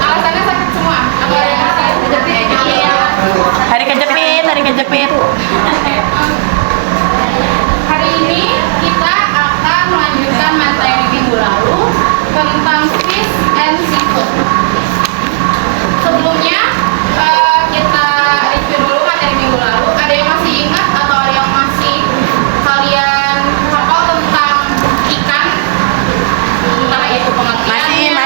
Alasannya sakit semua. Hari kejepit. Hari ini kita akan melanjutkan materi minggu lalu tentang fish and seafood. Sebelumnya kita review dulu materi minggu lalu. Ada yang masih ingat atau ada yang masih kalian hafal tentang ikan? Entah itu pengertiannya.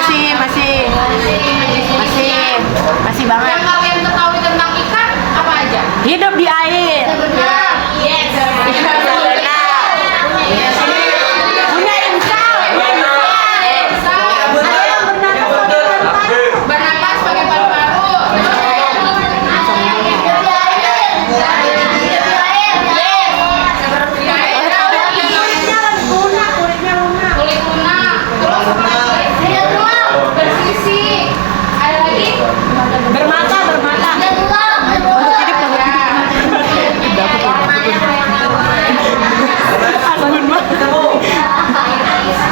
Masih banget. Yang kalian ketahui tentang ikan apa aja? Hidup di air. Yes. Punya insang. Bernapas pakai paru-paru. Kulit lunak. Terus bersisik. Ada lagi? Bermata.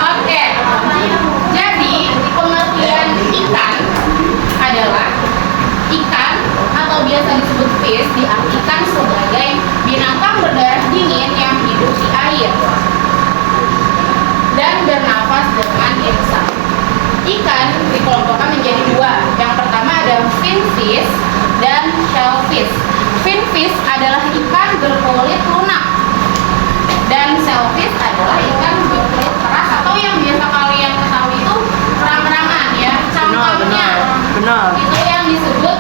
Oke. Jadi pengertian ikan adalah ikan atau biasa disebut fish diartikan sebagai binatang berdarah dingin yang hidup di air dan bernafas dengan insang. Ikan dikelompokkan menjadi dua. Yang pertama ada finfish dan shellfish. Finfish adalah ikan berkulit lunak dan shellfish adalah ikan berkulit keras atau yang biasa kalian ketahui itu kerang-kerangan ya, cangkangnya. Benar. Itu yang disebut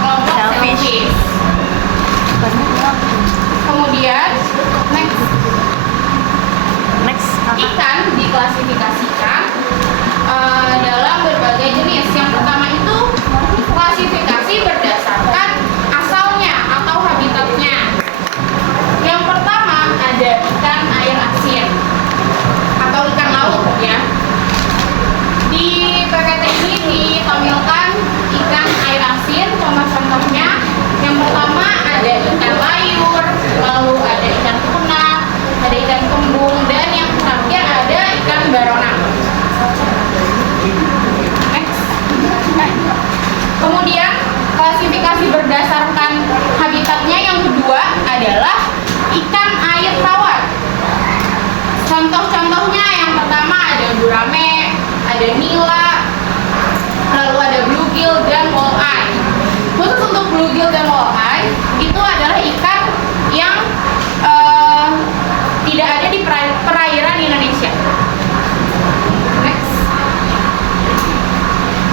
kelompok Shellfish. shellfish. Kemudian Next. ikan diklasifikasikan dalam berbagai jenis. Yang pertama itu klasifikasi berdasarkan asalnya atau habitatnya. Yang pertama ada ikan air asin atau ikan laut ya. Di PPT ini ditampilkan ikan air asin. Contoh-contohnya yang pertama ada ikan layur, lalu ada ikan tuna, ada ikan kembung, dan yang terakhir ada ikan barona. Kemudian klasifikasi berdasarkan habitatnya yang kedua adalah ikan air tawar. Contoh-contohnya yang pertama ada gurame, ada nila, lalu ada bluegill dan walleye. Khusus untuk bluegill dan walleye itu adalah ikan yang tidak ada di perairan Indonesia. Next.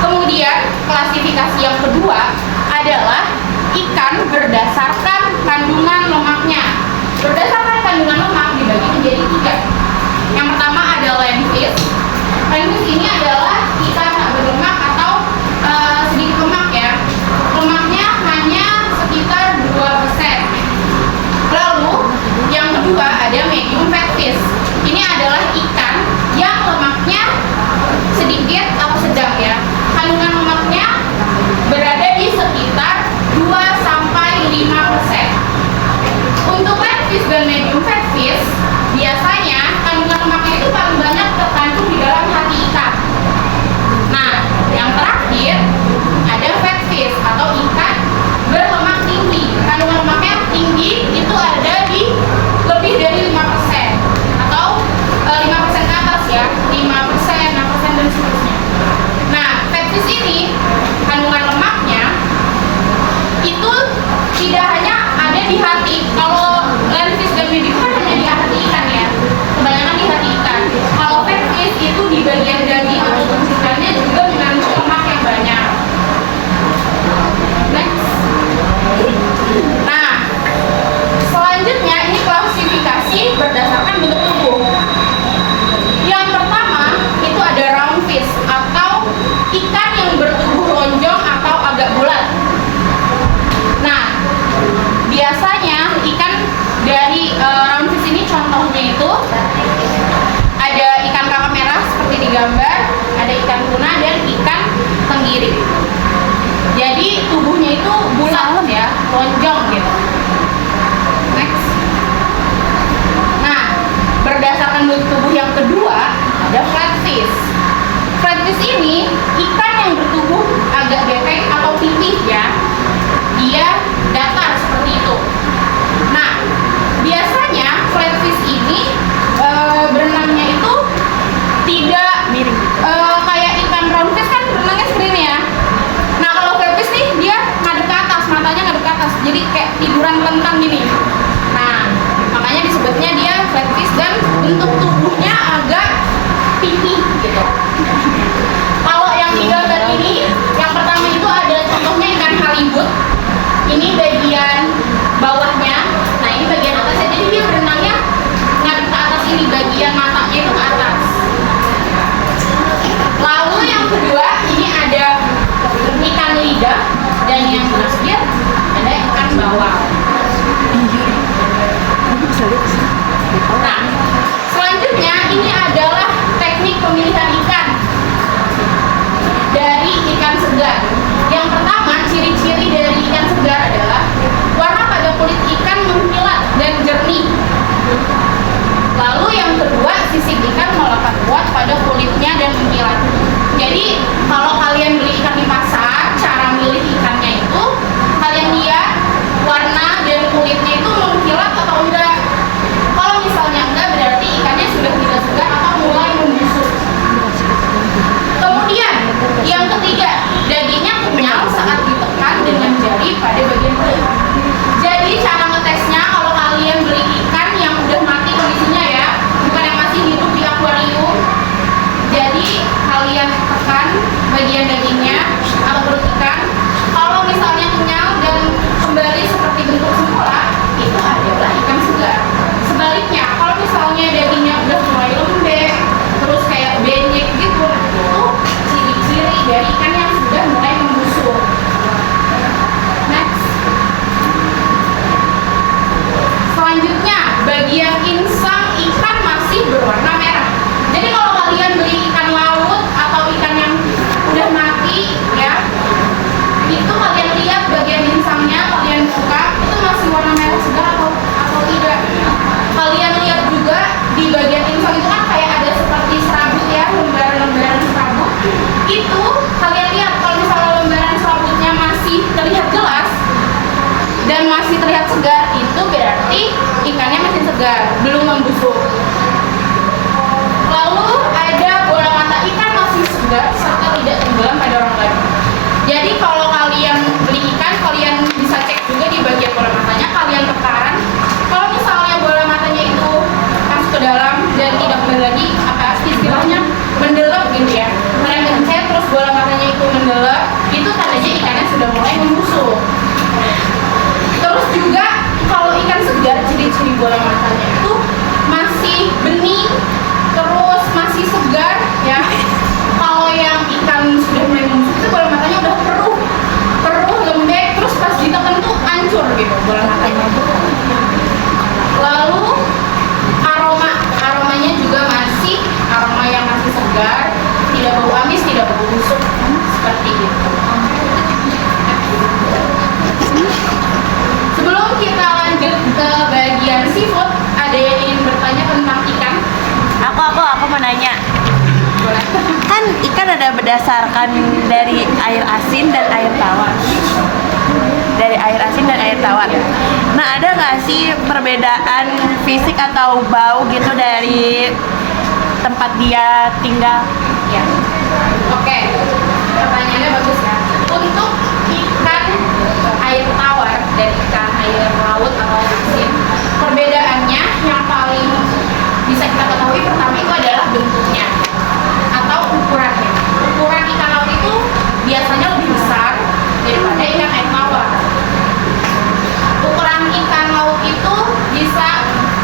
Kemudian klasifikasi yang kedua adalah ikan berdasarkan kandungan lemaknya. Berdasarkan kandungan lemak dibagi menjadi tiga. Yang pertama ada landfish. Landfish ini adalah ikan tak berlemak atau sedikit lemak ya. Lemaknya hanya sekitar 2%. Lalu yang kedua ada medium fat fish. Ini adalah ikan yang lemaknya sedikit atau sedang ya. Kandungan lemaknya berada di sekitar 2-5%. Untuk landfish dan medium fat fish, biasanya kandungan lemaknya itu paling banyak terkandung di dalam hati ikan. gitu, bola mata. Lalu aromanya juga masih aroma yang masih segar, tidak bau amis, tidak bau busuk, seperti itu. Sebelum kita lanjut ke bagian seafood, ada yang ingin bertanya tentang ikan? Aku mau nanya. Boleh. Kan ikan ada berdasarkan dari air asin dan air tawar. Dari air asin dan air tawar. Nah, ada nggak sih perbedaan fisik atau bau gitu dari tempat dia tinggal? Ya. Oke. Pertanyaannya bagus ya. Untuk ikan air tawar dan ikan air laut atau air asin, perbedaannya yang paling bisa kita ketahui pertama itu adalah bentuknya atau ukurannya. Ukuran ikan laut itu biasanya lebih besar daripada ikan air tawar. Ukuran ikan laut itu bisa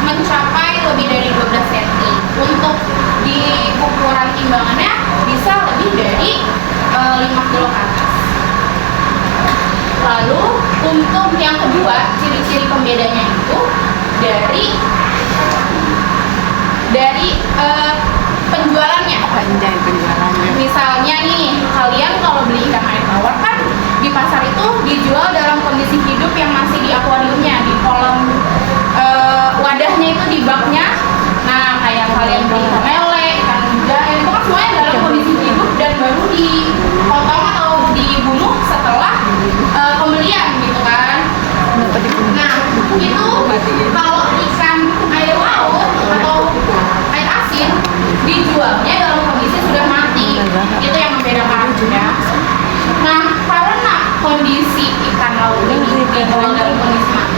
mencapai lebih dari 12 cm. Untuk di ukuran timbangannya bisa lebih dari 5 kilo ke atas. Lalu untuk yang kedua, ciri-ciri pembedanya itu dari penjualannya. Panjang penjualannya. Misalnya nih, kalian kalau beli ikan air tawar kan di pasar itu dijual dalam kondisi hidup yang masih di akuariumnya, di kolam wadahnya itu di baknya. Nah, kayak kalian beli ikan lele, ikan mujair, itu kan semuanya dalam kondisi hidup dan baru dipotong atau dibunuh setelah pembelian gitu kan. Nah, itu kalau ikan air laut atau air asin dijualnya dalam kondisi sudah mati. Itu yang membedakan ya. Nah, karena kondisi ikan laut ini dijual dalam kondisi mati,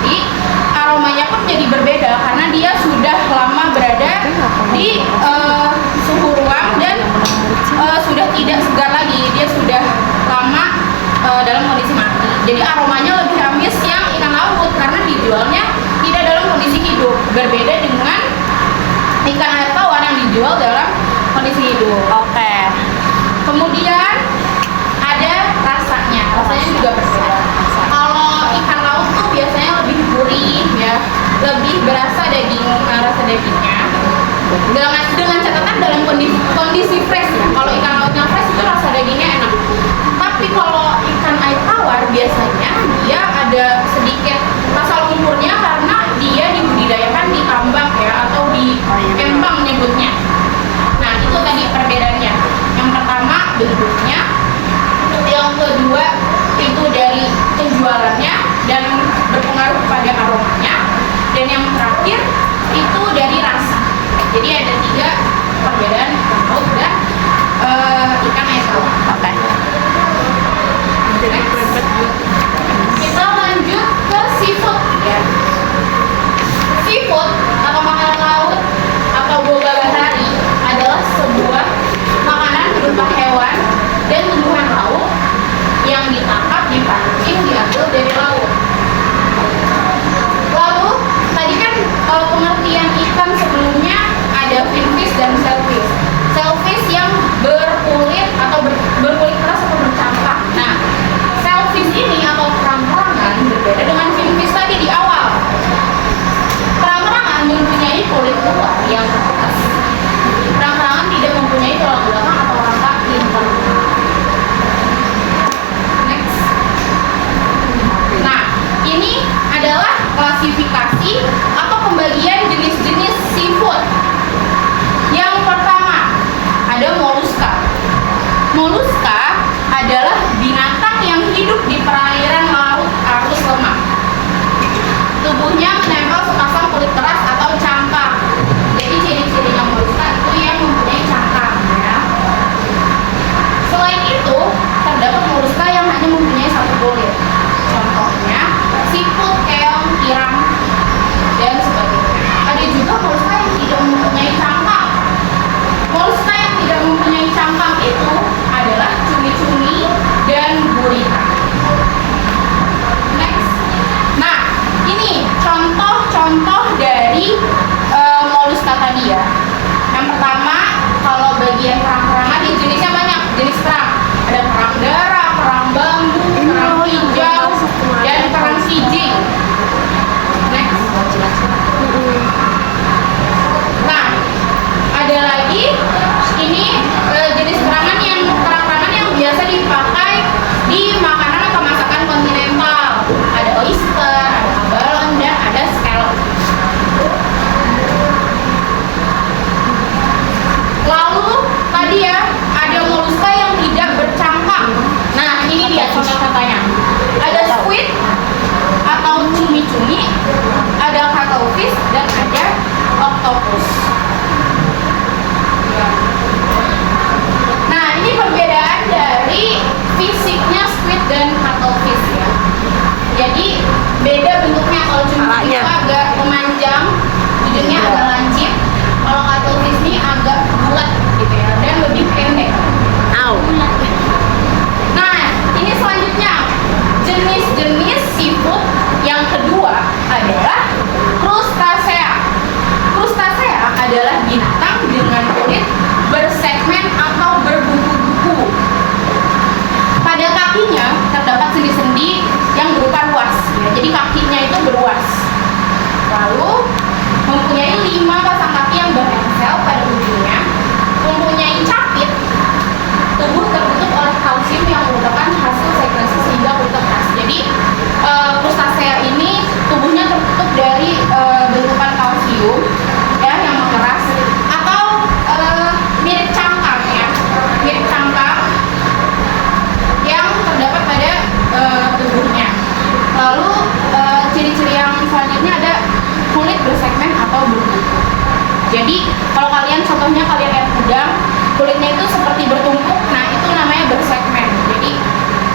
udang kulitnya itu seperti bertumpuk, nah itu namanya bersegmen. Jadi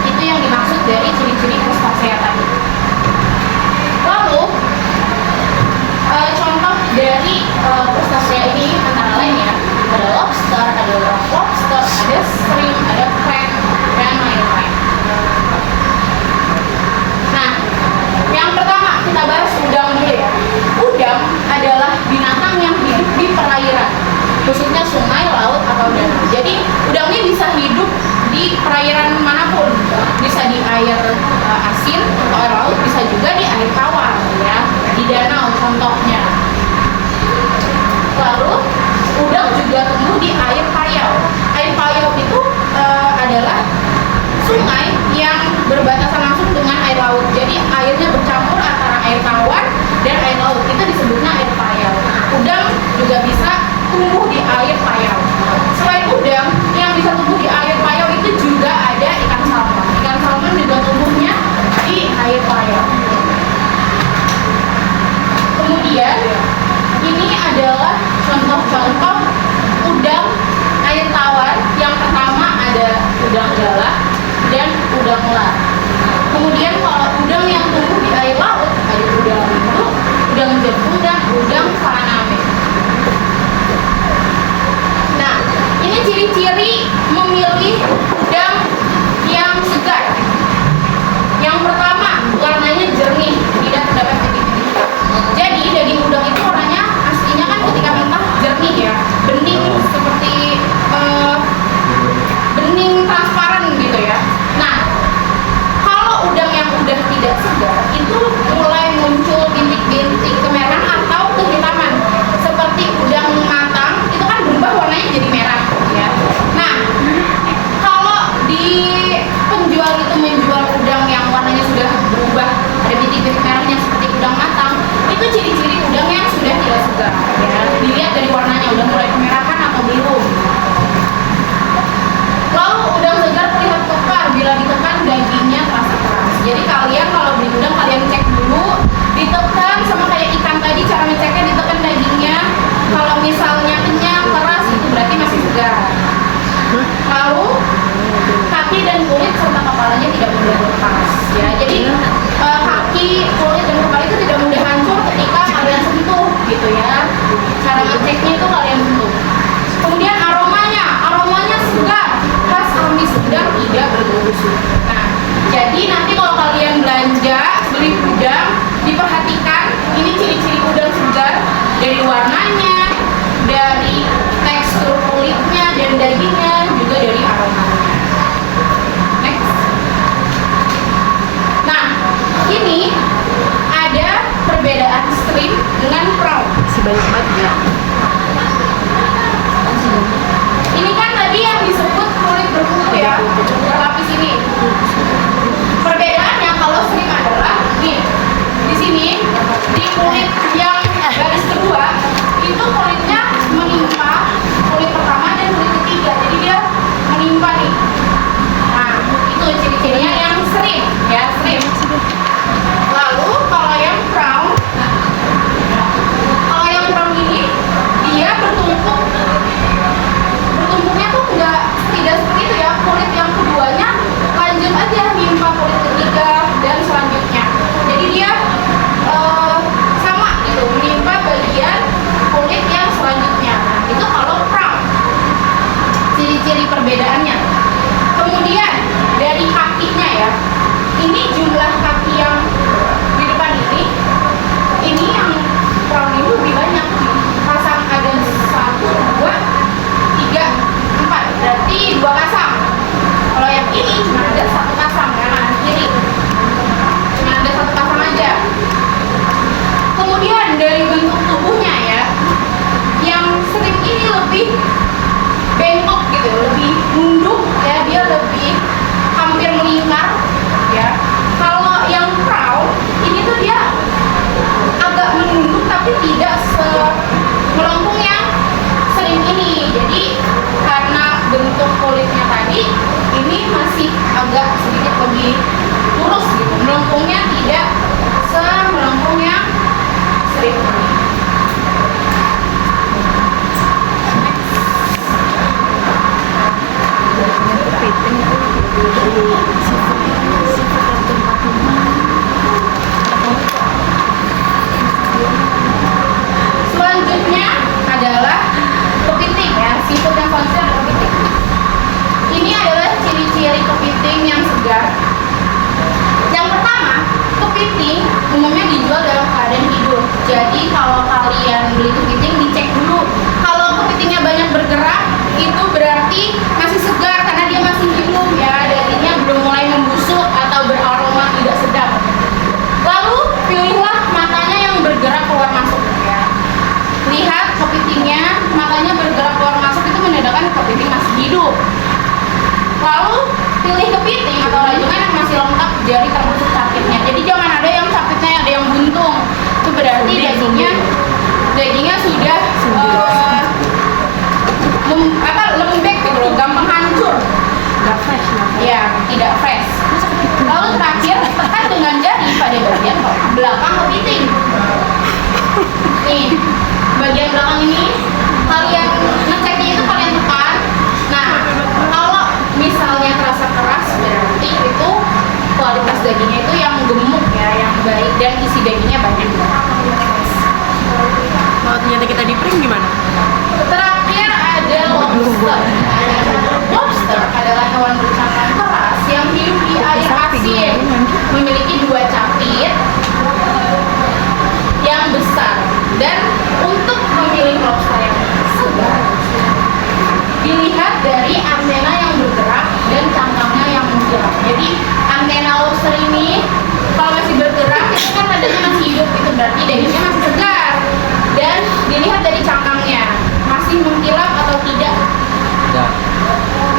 itu yang dimaksud dari ciri-ciri crustacea tadi. Lalu contoh dari crustacea ini antara lain ya, ada lobster, ada rock lobster, ada shrimp, ada crab, dan lain-lain. Nah, yang pertama kita bahas udang dulu ya. Udang adalah binatang yang hidup di perairan, khususnya sungai, laut, atau danau. Jadi udang ini bisa hidup di perairan manapun, bisa di air asin atau air laut, bisa juga di air tawar ya, di danau contohnya. Lalu udang juga tumbuh di air payau. Air payau itu adalah sungai yang berbatasan langsung dengan air laut. Jadi airnya bercampur antara air tawar dan air laut. Itu disebutnya air payau. Udang juga bisa tumbuh di air payau. Selain udang yang bisa tumbuh di air payau itu juga ada ikan salmon. Ikan salmon juga tumbuhnya di air payau. Kemudian ini adalah contoh-contoh udang air tawar. Yang pertama ada udang galah dan udang elang. Kemudian kalau udang yang tumbuh di air laut ada udang rindu, udang jepun, dan udang faname. Nah, ini ciri-ciri memilih udang yang segar. Yang pertama, warnanya jernih, tidak terdapat titik-titik. Jadi daging udang itu warnanya aslinya kan ketika mentah jernih ya, bening seperti bening transparan gitu ya. Nah, kalau udang yang udah tidak segar itu mulai muncul bintik-bintik kemerahan atau kehitaman. Seperti udang matang itu kan berubah warnanya jadi merah ya. Nah, kalau di penjual itu menjual udang yang warnanya sudah berubah, ada bintik-bintik merahnya seperti udang matang, itu ciri-ciri udang yang sudah tidak segar ya. Dilihat dari warnanya udah mulai kemerahan atau belum. Lalu udang segar terlihat kekar bila ditekan dagingnya terasa keras. Jadi kalian kalau beli udang kalian cek dulu, ditekan sama kayak ikan tadi, cara ngeceknya ditekan dagingnya. Kalau misalnya kenyang keras itu berarti masih segar. Lalu kaki dan kulit serta kepalanya tidak mudah lepas ya. Jadi kaki, kulit, dan kepala itu tidak mudah hancur ketika kalian sentuh gitu ya. Cara ngeceknya itu kalian sentuh. Kemudian aromanya segar, khas amis udang, tidak berbau busuk. Nah, jadi nanti kalau kalian belanja beli udang, diperhatikan ini ciri-ciri udang segar dari warnanya, dari tekstur kulitnya dan dagingnya, juga dari aromanya. Next. Nah, ini ada perbedaan shrimp dengan prawn. Masih banyak banget ya. Ini kan tadi yang disebut kulit berkutu ya, berlapis ini. Perbedaannya kalau shrimp adalah nih, di sini di kulit yang garis kedua itu kulitnya menimpa kulit pertama dan kulit ketiga, jadi dia menimpa nih. Nah, itu ciri-cirinya yang shrimp ya, shrimp. Lalu kalau yang prawn ini kepiting atau rajungan yang masih lengkap jadi termasuk capitnya. Jadi jangan ada yang capitnya ada yang buntung. Itu berarti dagingnya sudah lembek gitu loh, gampang hancur. Nggak fresh, Ya, tidak fresh. Lalu terakhir tekan dengan jari pada bagian belakang kepiting. Nih, bagian belakang ini kalian ngeceknya itu kalian tekan. Nah, kalau misalnya terasa keras berarti itu kualitas dagingnya itu yang gemuk ya, yang baik dan isi dagingnya banyak. Kalau ternyata kita di prank gimana? Terakhir ada lobster. Lobster adalah hewan bercangkang keras yang hidup di air asin, memiliki 2 capit yang besar. Dan untuk memilih lobster yang segar, dilihat dari antena yang bergerak dan cangkangnya yang menggerak. Jadi antena lobster ini kalau masih bergerak itu kan tandanya masih hidup, itu berarti dagingnya masih segar. Dan dilihat dari cangkangnya masih mengkilap atau tidak.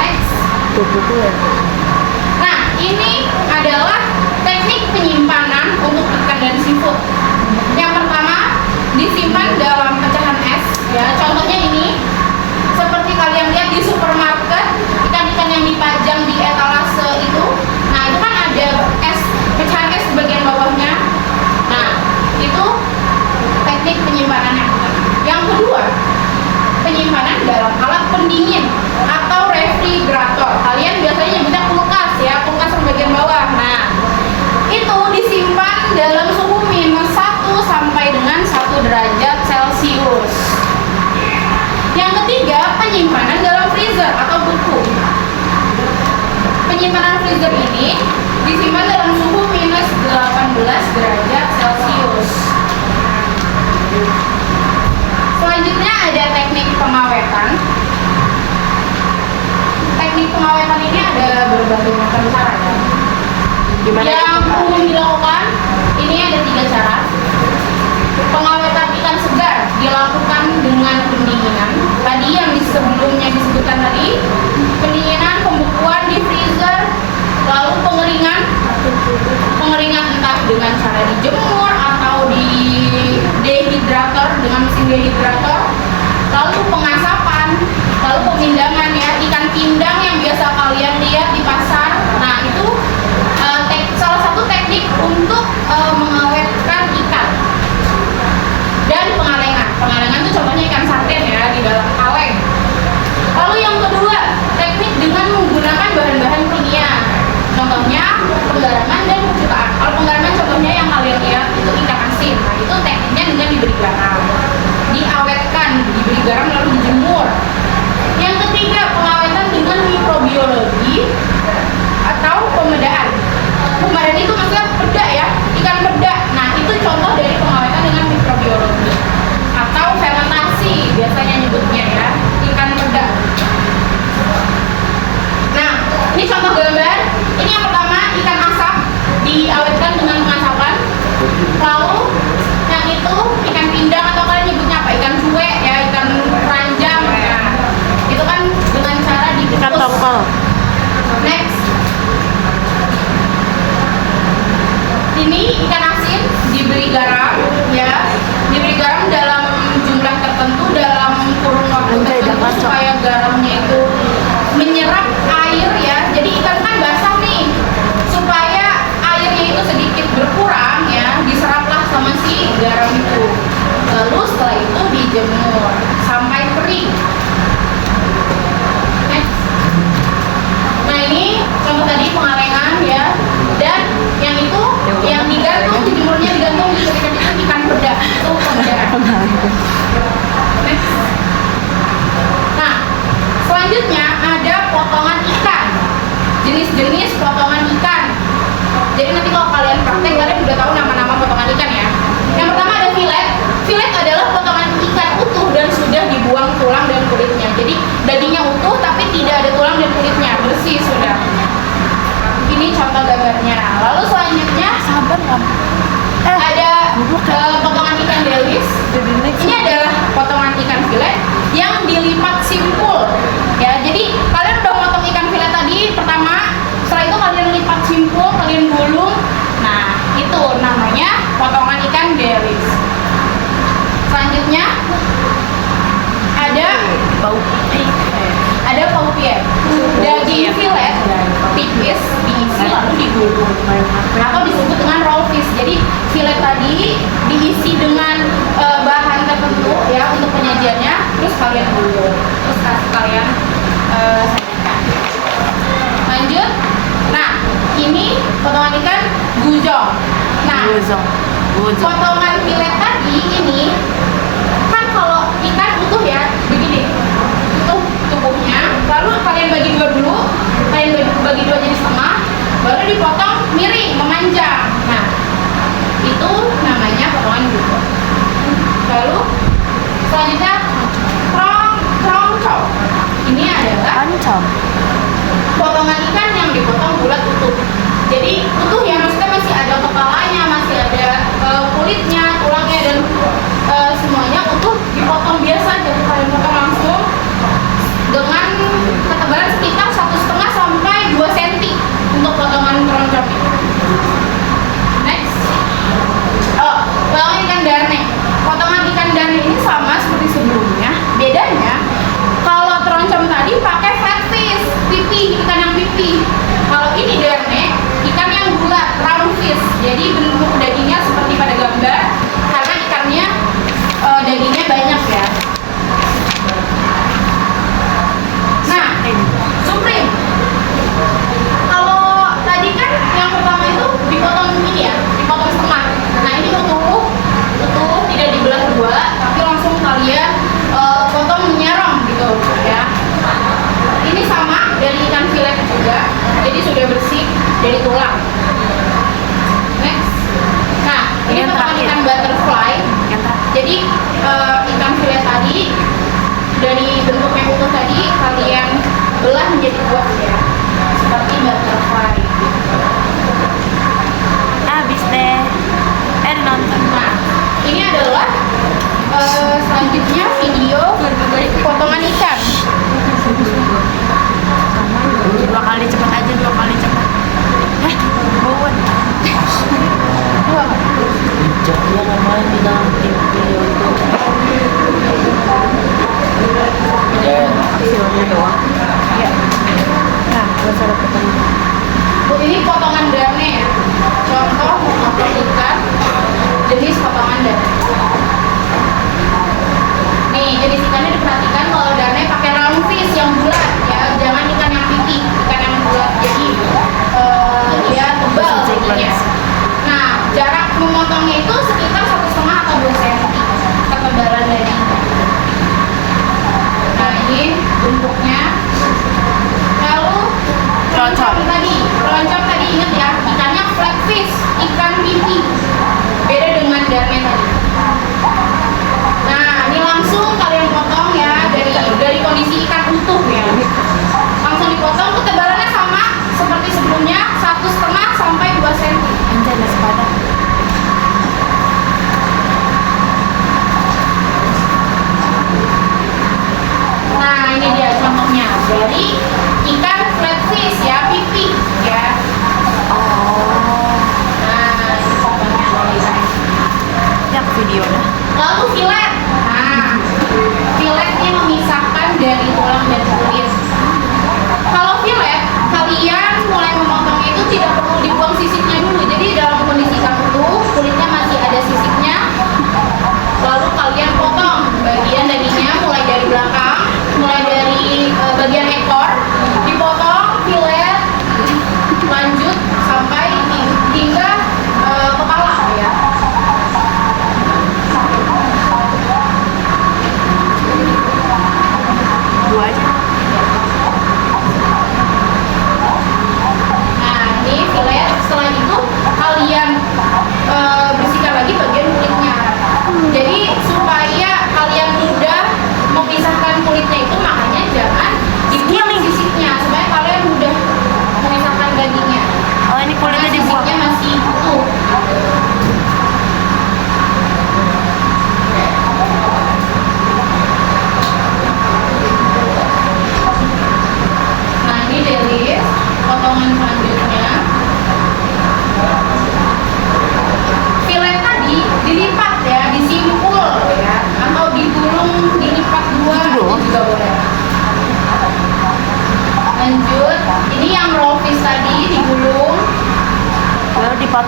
Next. Nah, ini adalah teknik penyimpanan untuk ikan dan seafood. Yang pertama, disimpan dalam pecahan es. Ya, contohnya ini. Seperti kalian lihat di supermarket, ikan-ikan yang dipajang di etalase itu. Nah, itu kan ada es, pecahan es di bagian bawahnya. Nah, itu teknik penyimpanannya. Yang kedua, penyimpanan dalam alat pendingin atau refrigerator. Kalian biasanya nyebutnya kulkas ya, kulkas yang bagian bawah. Nah, itu disimpan dalam suhu minus 1 sampai dengan 1 derajat Celcius. Yang ketiga, penyimpanan dalam freezer atau beku. Penyimpanan freezer ini disimpan dalam suhu minus 18 derajat Celcius. Selanjutnya ada teknik pengawetan. Teknik pengawetan ini ada berbagai macam cara ya. Gimana Yang umum dilakukan ini ada 3 cara. Pengawetan ikan segar dilakukan dengan pendinginan. Tadi yang sebelumnya disebutkan tadi, pendinginan, pembekuan di freezer, lalu pengeringan. Pengeringan entah dengan cara dijemur atau di dehidrator dengan mesin dehidrator. Lalu pengasapan, lalu pemindangan ya, ikan pindang yang biasa kalian lihat di pasar. Nah, itu salah satu teknik untuk mengawetkan ikan. Dan pengalengan. Pengalengan itu contohnya ikan sarden ya, di dalam kaleng. Lalu yang kedua, teknik dengan menggunakan bahan-bahan kimia. Contohnya penggarangan dan atau disebut dengan roll fish. Jadi filet tadi diisi dengan bahan tertentu ya untuk penyajiannya, terus kalian gulung, terus kalian sajikan. Lanjut. Nah, ini potongan ikan guzhong. Nah, potongan filet tadi ini kan kalau ikan utuh ya begini, utuh tubuhnya, lalu kalian bagi dua dulu, kalian bagi dua jadi setengah, baru dipotong miring memanjang. Nah, itu namanya potongan guzhong. Lalu selanjutnya krongcong. Ini adalah potongan ikan yang dipotong bulat utuh. Jadi utuh ya, maksudnya masih ada kepalanya, masih ada kulitnya, tulangnya, dan semuanya utuh dipotong biasa. Jadi kalian potong langsung dengan ketebalan sekitar 1,5 sampai 2 cm untuk potongan keroncong ini. Next, potongan ikan darne. Potongan ikan darne ini sama seperti sebelumnya. Bedanya kalau keroncong tadi pakai flat fish, pipih, ikan yang pipih. Kalau ini darne, ikan yang bulat, round fish. Jadi bentuk dagingnya seperti pada gambar, karena ikannya dagingnya banyak ya. Nah, supreme. Kalau tadi kan yang pertama itu dipotong ini ya, dipotong setengah. Nah, ini utuh tidak dibelah dua, tapi langsung kalian potong menyerong gitu ya. Ini sama dari ikan filet juga, jadi sudah bersih dari tulang. Next. Nah, ini potongan ikan butterfly. Jadi ikan filet tadi dari bentuknya utuh tadi kalian belah menjadi dua ya, seperti butterfly. Habis deh. Nonton. Nah, ini adalah selanjutnya video potongan ikan. Dua kali cepat aja, dua kali cepat. Bawon. Dia namanya di dalam video itu. Hasilnya doang. Ya. Nah, buat sahabat ketemu. Ini potongan darne ya. Contoh potong ikan jenis potongan darne. Nih, jenis ikannya diperhatikan kalau darne pakai round fish yang bulat ya, jangan ikan yang pipih, ikan yang bulat. Jadi dia tebal dagingnya. Nah, jarak memotongnya itu sekitar 1,5 atau 2 cm ketebalan daging. Nah, ini bentuknya. Lalu keroncong tadi ingat ya, ikannya flat fish, ikan pipih. Beda dengan darne tadi. Nah, ini langsung kalian potong ya dari kondisi ikan utuh ya. Langsung dipotong, ketebalannya sama seperti sebelumnya, 1,5 sampai 2 cm. Anjay, nasi padang. Nah, ini dia contohnya dari ikan flat fish ya, pipih ya. Nah, ini contohnya dari Yang video dah. lalu filet. Nah, filet ini memisahkan dari tulang dan kulit. Kalau filet, kalian mulai memotongnya itu tidak perlu dibuang sisiknya dulu. Jadi dalam kondisi ikan utuh, kulitnya masih ada sisiknya. Lalu kalian potong bagian dagingnya mulai dari belakang, mulai dari bagian ekor, dipotong filet, lanjut sampai hingga kepala ya.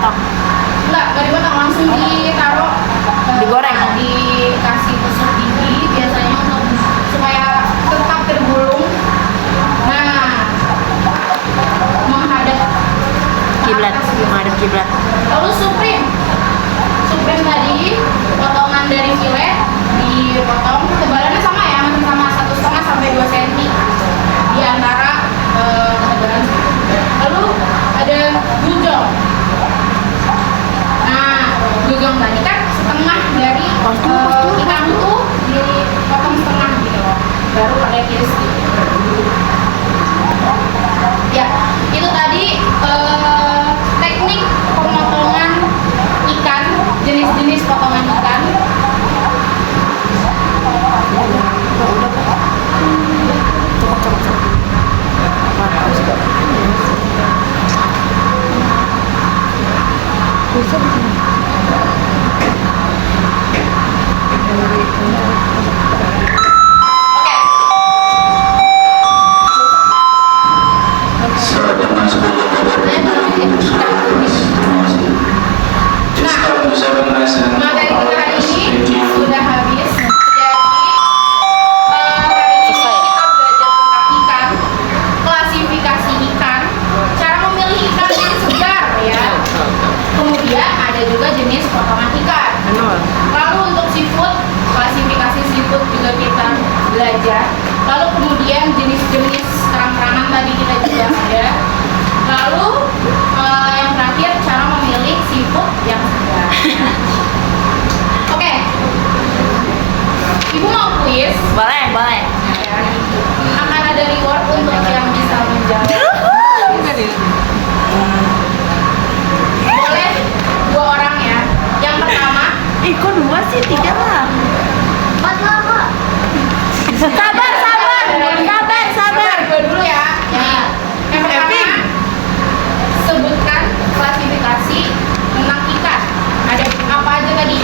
dipotong. Nggak dipotong, langsung ditaruh Digoreng. dikasih tusuk gigi biasanya untuk supaya tetap tergulung. Nah, menghadap Kiblat, atas gitu. menghadap kiblat. Lalu supreme tadi potongan dari file dipotong, tebalannya sama ya, masih sama 1,5 sampai 2 cm di antara ketebalan segitu. Lalu ada gujong. Nah, gujong tadi kan setengah dari ikan utuh dipotong setengah gitu loh, baru pakai kiris gitu. Ya, itu tadi teknik pemotongan ikan, jenis-jenis potongan ikan. Materi kita hari ini sudah habis. Jadi hari ini kita belajar tentang ikan, klasifikasi ikan, cara memilih ikan yang segar ya. Kemudian ada juga jenis potongan ikan. Lalu untuk seafood, klasifikasi seafood juga kita belajar. Lalu kemudian jenis-jenis kerang-kerangan tadi kita juga ada. Lalu yang terakhir cara memilih seafood yang segar. Oke, Ibu mau kuis? Boleh, boleh. Akan ada reward untuk yang bisa menjawab. Boleh 2 orang ya. Yang pertama, Kok 2 sih? 3 lah. Sabar, sabar. Sabar. Gue dulu ya. Yang pertama, sebutkan klasifikasi tentang ikan. Ada apa aja tadi?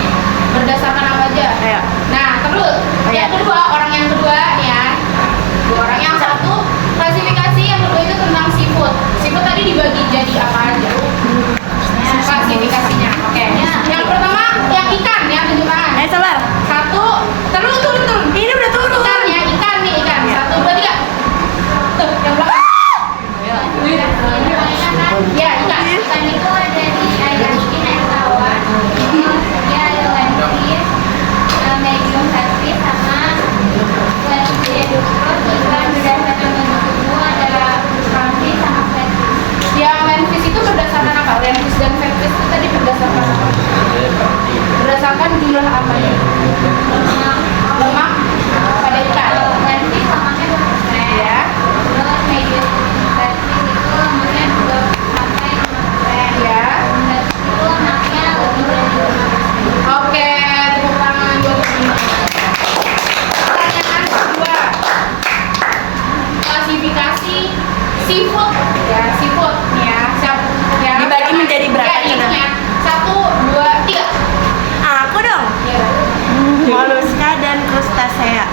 Berdasarkan apa aja? Ayo. Nah, terus yang kedua, orang yang kedua nih ya. 2 orang, yang satu klasifikasi yang kedua itu tentang seafood. Seafood tadi dibagi jadi apa aja? Klasifikasinya. Oke. Yang pertama yang ikan ya, tunjuk tangan. Sabar. 1, turun. Ini udah turun. Ikan nih. 1, 2, 3. Tuh, yang belakang. Ya, ikan. Ikan itu ada di air asin, air tawar, terus dia ada whitefish, medium fatfish, sama whitefish. Terus ikan berdasarkan bentuk tubuh ada crawfish sama flatfish. Yang landfish itu berdasarkan apa? Landfish dan fatfish itu tadi berdasarkan apa? Berdasarkan jumlah apa ya? Lemak pada ikan. Whitefish lemaknya 2%. Ya. Terus medium fatfish itu lemaknya 2 sampai 5%. Ya. Flatfish itu lemaknya lebih dari 5%. Oke, tepuk tangan buat teman-teman. Pertanyaan kedua. Klasifikasi seafood. Ya, seafood nih ya. Siap ya. Dibagi menjadi berapa, Ya, Cina? hitungnya. 1, 2, 3. Aku dong. Ya. Moluska dan krustasea.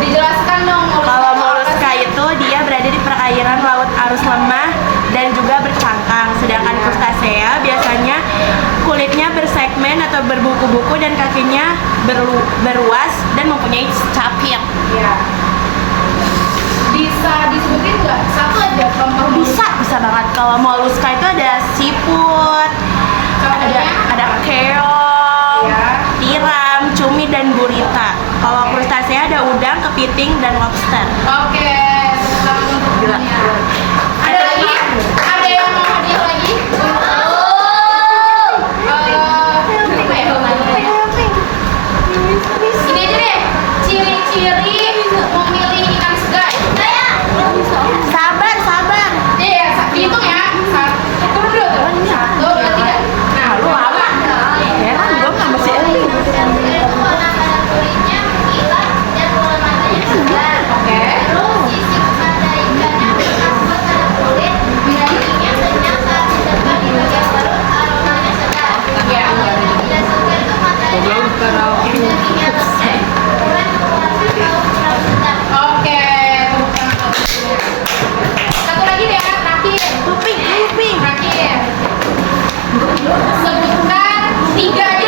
Dijelaskan dong Kalau apa moluska sih? itu dia berada di perairan laut arus lemah dan juga bercangkang. Sedangkan krustasea biasanya kulitnya bersegmen atau berbuku-buku dan kakinya beruas dan mempunyai capit. Ya. Bisa disebutin nggak? Satu aja contoh Bisa banget. Kalau moluska itu ada siput, ada keong, Ya. tiram, cumi dan gurita. Kalau krustasea ada udang, kepiting dan lobster. Oke, tepuk tangan untuk Gila. temennya. Ada lagi? Ada yang mau hadiah lagi? Apa ya? Ini aja deh, ciri-ciri memilih ikan segar. Sabar. Iya, dihitung ya. Turun dulu tuh. 1, 2, 3. Nah, lu apa? Heran gue nggak masih Itu warna pada kulitnya mengkilap dan bola matanya segar. Oke. tiga